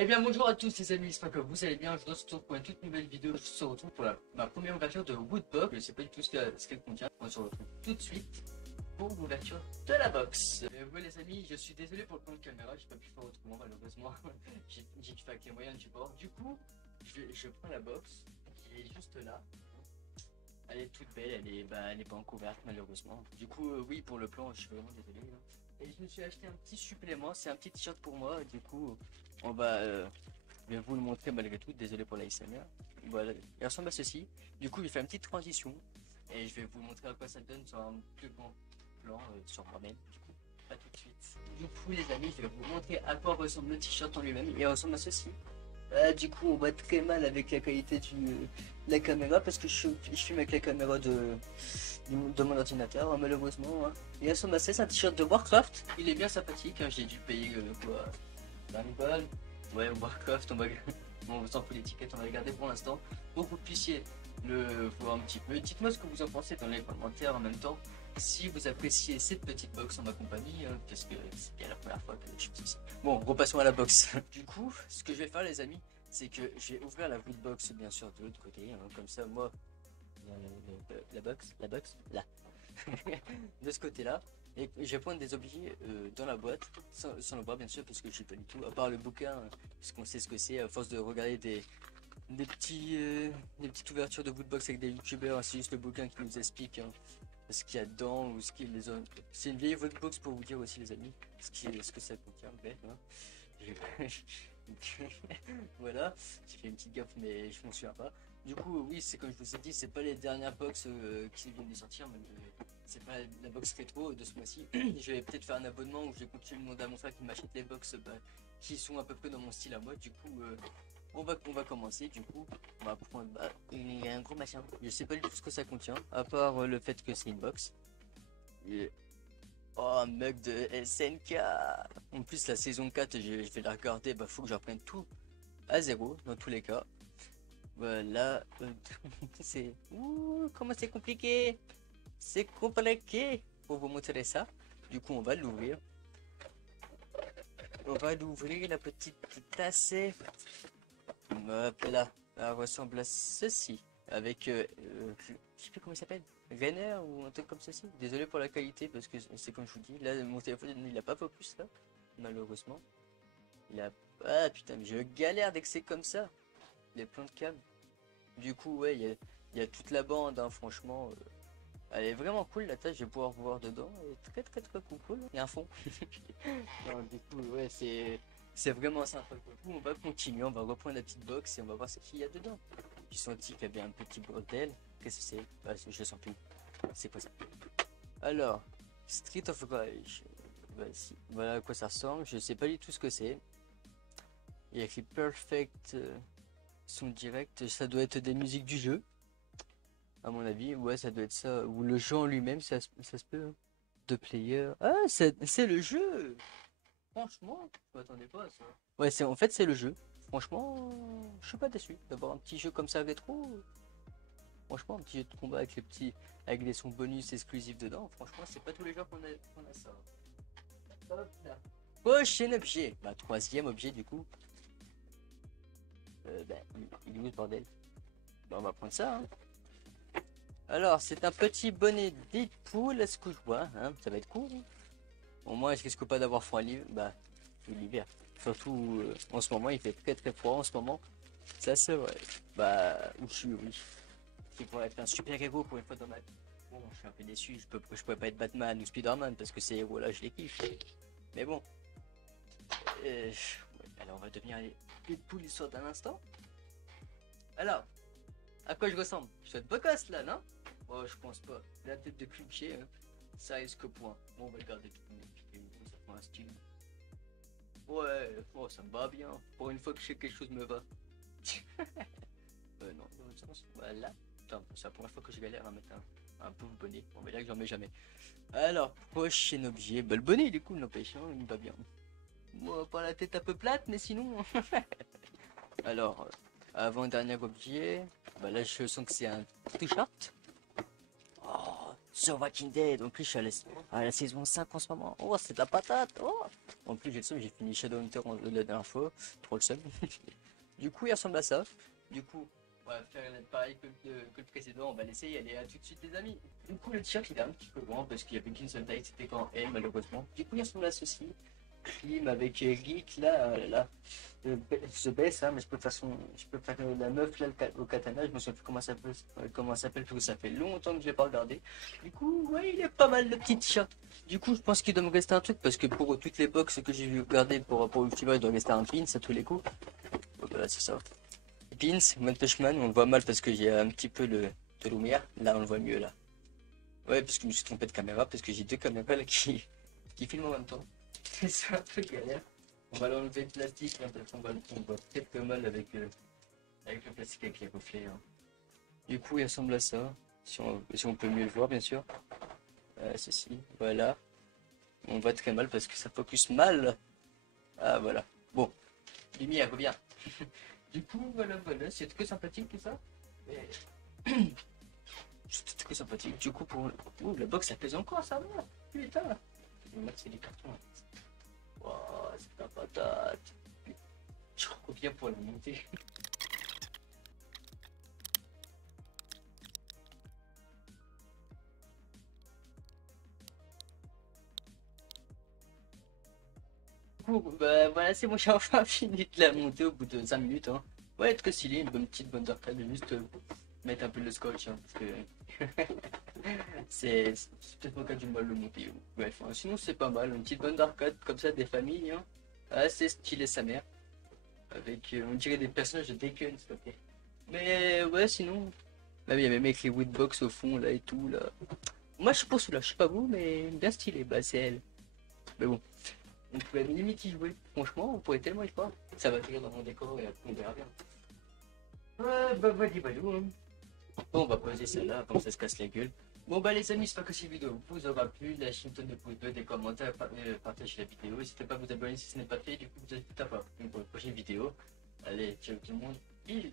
Eh bien bonjour à tous les amis, j'espère que vous allez bien. Je vous retrouve pour une toute nouvelle vidéo. Je se retrouve pour ma première ouverture de Woodbox. Je ne sais pas du tout ce qu'elle contient. On se retrouve tout de suite pour l'ouverture de la box. Ouais les amis, je suis désolé pour le plan de caméra, j'ai pas pu faire autrement malheureusement. j'ai dû faire avec les moyens du bord. Du coup, je prends la box qui est juste là. Elle est toute belle, elle est pas encore ouverte malheureusement. Du coup, oui pour le plan, je suis vraiment désolé. Hein. Et je me suis acheté un petit supplément, c'est un petit t-shirt pour moi. Du coup, on va, je vais vous le montrer malgré tout. Désolé pour l'ASMR. Voilà, il ressemble à ceci. Du coup, je vais faire une petite transition et je vais vous montrer à quoi ça donne sur un plus grand plan sur moi-même. Du coup, à tout de suite. Du coup, les amis, je vais vous montrer à quoi ressemble le t-shirt en lui-même. Il ressemble à ceci. Du coup, on voit très mal avec la qualité de la caméra parce que je filme avec la caméra de mon ordinateur, hein, malheureusement. Hein. Il ressemble à ça, c'est un t-shirt de Warcraft. Il est bien sympathique, hein. J'ai dû payer quoi 20 balles. Ouais, Warcraft, on s'en fout l'étiquette, on va regarder pour l'instant pour que vous puissiez le voir un petit peu. Dites-moi ce que vous en pensez dans les commentaires en même temps. Si vous appréciez cette petite box en ma compagnie, hein, parce que c'est bien la première fois que je fais ça. Bon, repassons à la box. Du coup, ce que je vais faire, les amis, c'est que je vais ouvrir la box bien sûr de l'autre côté, hein, comme ça, moi, la box, là, de ce côté-là. Et je vais prendre des objets dans la boîte, sans le voir bien sûr, parce que je sais pas du tout, à part le bouquin, parce qu'on sait ce que c'est, à force de regarder des petites ouvertures de bootbox avec des youtubeurs, c'est juste le bouquin qui nous explique hein, ce qu'il y a dedans ou ce qu'il les a. C'est une vieille bootbox pour vous dire aussi les amis, ce que ça contient, bref, hein. Voilà, j'ai fait une petite gaffe mais je m'en souviens pas. Du coup, oui, c'est comme je vous ai dit, c'est pas les dernières box qui viennent de sortir, mais c'est pas la box rétro de ce mois-ci. Je vais peut-être faire un abonnement où je vais continuer de demander à mon frère qui m'achète les box qui sont à peu près dans mon style à moi. Du coup, on va commencer. Du coup, on va prendre. Bah, il y a un gros machin. Je sais pas du tout ce que ça contient, à part le fait que c'est une box. Et... Oh, un mug de SNK. En plus, la saison 4, je vais la regarder. Bah, faut que j'apprenne tout à zéro dans tous les cas. Voilà. C'est. Ouh, comment c'est compliqué! C'est compliqué pour vous montrer ça. Du coup, on va l'ouvrir. On va l'ouvrir, la petite tasse. Hop là. Elle ressemble à ceci. Avec. Je sais plus comment il s'appelle. Renner ou un truc comme ceci. Désolé pour la qualité parce que c'est comme je vous dis. Là, mon téléphone, il a pas focus là. Malheureusement. Il a. Ah putain, mais je galère dès que c'est comme ça. Les plans de cam. Du coup, ouais, il y a toute la bande, hein, franchement. Elle est vraiment cool la tâche, je vais pouvoir voir dedans. Elle est très cool. Il y a un fond. Non, du coup, ouais, c'est vraiment sympa. Du coup, on va continuer, on va reprendre la petite box et on va voir ce qu'il y a dedans. J'ai senti qu'il y avait un petit bordel. Qu'est-ce que c'est? Ah, je sens plus. C'est quoi ça? Alors, Street of Rage. Voilà à quoi ça ressemble. Je sais pas du tout ce que c'est. Il y a écrit Perfect son direct. Ça doit être des musiques du jeu. À mon avis, ouais, ça doit être ça. Ou le jeu en lui-même, ça se peut. Hein. De player. Ah, c'est le jeu! Franchement, je m'attendais pas à ça. Ouais, en fait, c'est le jeu. Franchement, je suis pas déçu d'avoir un petit jeu comme ça rétro. Franchement, un petit jeu de combat avec des sons bonus exclusifs dedans. Franchement, c'est pas tous les jours qu'on a ça. Hop là. Prochain objet. Bah, troisième objet du coup. Bah, il est où ce bordel? Bah, on va prendre ça. Hein. Alors, c'est un petit bonnet Deadpool, à ce que je vois, hein, ça va être cool. Au moins, je risque pas d'avoir froid bah, l'hiver. Surtout, en ce moment, il fait très froid en ce moment. Ça, c'est vrai. Bah, où je suis, oui. C'est pour être un super héros pour une fois dans ma vie. Bon, je suis un peu déçu, je pourrais pas être Batman ou Spider-Man parce que ces héros-là, je les kiffe. Mais bon. Ouais, alors, on va devenir les Deadpool histoire d'un instant. Alors, à quoi je ressemble? Je suis beau gosse là, non? Oh, je pense pas. La tête de cliché, hein. Ça risque point. Bon, on va le garder tout. Ça prend un style. Ouais, oh, ça me va bien. Pour une fois que je sais que quelque chose me va. Non, dans l'autre sens. Voilà. Putain, c'est la première fois que je galère à mettre un pauvre bonnet. On va dire que j'en mets jamais. Alors, prochain objet. Bah, le bonnet, il est cool, n'empêche, hein, il me va bien. Moi, pas la tête un peu plate, mais sinon. Alors, avant-dernier objet. Bah là, je sens que c'est un t-shirt. Oh, sur Walking Dead. En plus, je suis à la saison 5 en ce moment. Oh, c'est de la patate. Oh. En plus, j'ai le seum, j'ai fini Shadowhunter la dernière fois. Trop le seum. Du coup, il ressemble à ça. Du coup, on va faire pareil que le précédent. On va l'essayer. Allez, à tout de suite, les amis. Du coup, le t-shirt, il est un petit peu grand parce qu'il n'y avait qu'une seule taille. C'était quand M, malheureusement. Du coup, il ressemble à ceci. Crime avec Geek, là, se baisse, hein, mais je peux de toute façon, je peux faire la meuf là au katana, je me souviens plus comment ça s'appelle, parce que ça fait longtemps que je l'ai pas regardé. Du coup, ouais, il est pas mal le petit t-shirt. Du coup, je pense qu'il doit me rester un truc, parce que pour toutes les box que j'ai vu regarder pour le youtubeur, il doit rester un pins à tous les coups. Donc, voilà, c'est ça. Pins, One Punch Man, on le voit mal parce que j'ai un petit peu de lumière. Là, on le voit mieux là. Ouais, parce que je me suis trompé de caméra, parce que j'ai deux caméras là qui filment en même temps. C'est un peu galère. On va l'enlever le plastique, hein, parce qu'on voit très peu mal avec le plastique avec les reflets. Hein. Du coup, il ressemble à ça, si on peut mieux le voir, bien sûr. Ceci, voilà. On voit très mal parce que ça focus mal. Ah, voilà. Bon, lumière, reviens. Du coup, voilà, c'est très sympathique tout ça. C'est très sympathique. Du coup, pour. Ouh, la box, ça pèse encore, ça va. Putain. C'est du carton. Hein. Wow, c'est la patate. Je reviens pour la monter. Bah voilà, c'est bon, j'ai enfin fini de la monter au bout de 5 minutes. Hein. Ouais, très stylé, une petite bonne d'arcade, juste mettre un peu de scotch. Hein, parce que c'est peut-être pas du mal le monter. Bref, hein, sinon c'est pas mal, une petite bonne d'arcade comme ça, des familles. Hein. Assez stylé sa mère. Avec, on dirait des personnages de Tekken, s'il te plaît. Mais ouais, sinon. Bah oui, il y a même avec les woodbox au fond là et tout là. Moi je suis pour celui-là, je sais pas vous, mais bien stylé, bah c'est elle. Mais bon, on pourrait limite y jouer. Franchement, on pourrait tellement y croire. Ça va tenir dans mon décor et après on verra bien. Ouais, bah vas-y, bah hein. Bon, on va poser celle-là, comme ça se casse la gueule. Bon bah les amis, j'espère que cette vidéo vous aura plu. Lâchez une tonne de pouces bleus, des commentaires, partagez la vidéo. N'hésitez pas à vous abonner si ce n'est pas fait. Du coup, vous êtes tout à fait pour une prochaine vidéo. Allez, ciao tout le monde. Peace.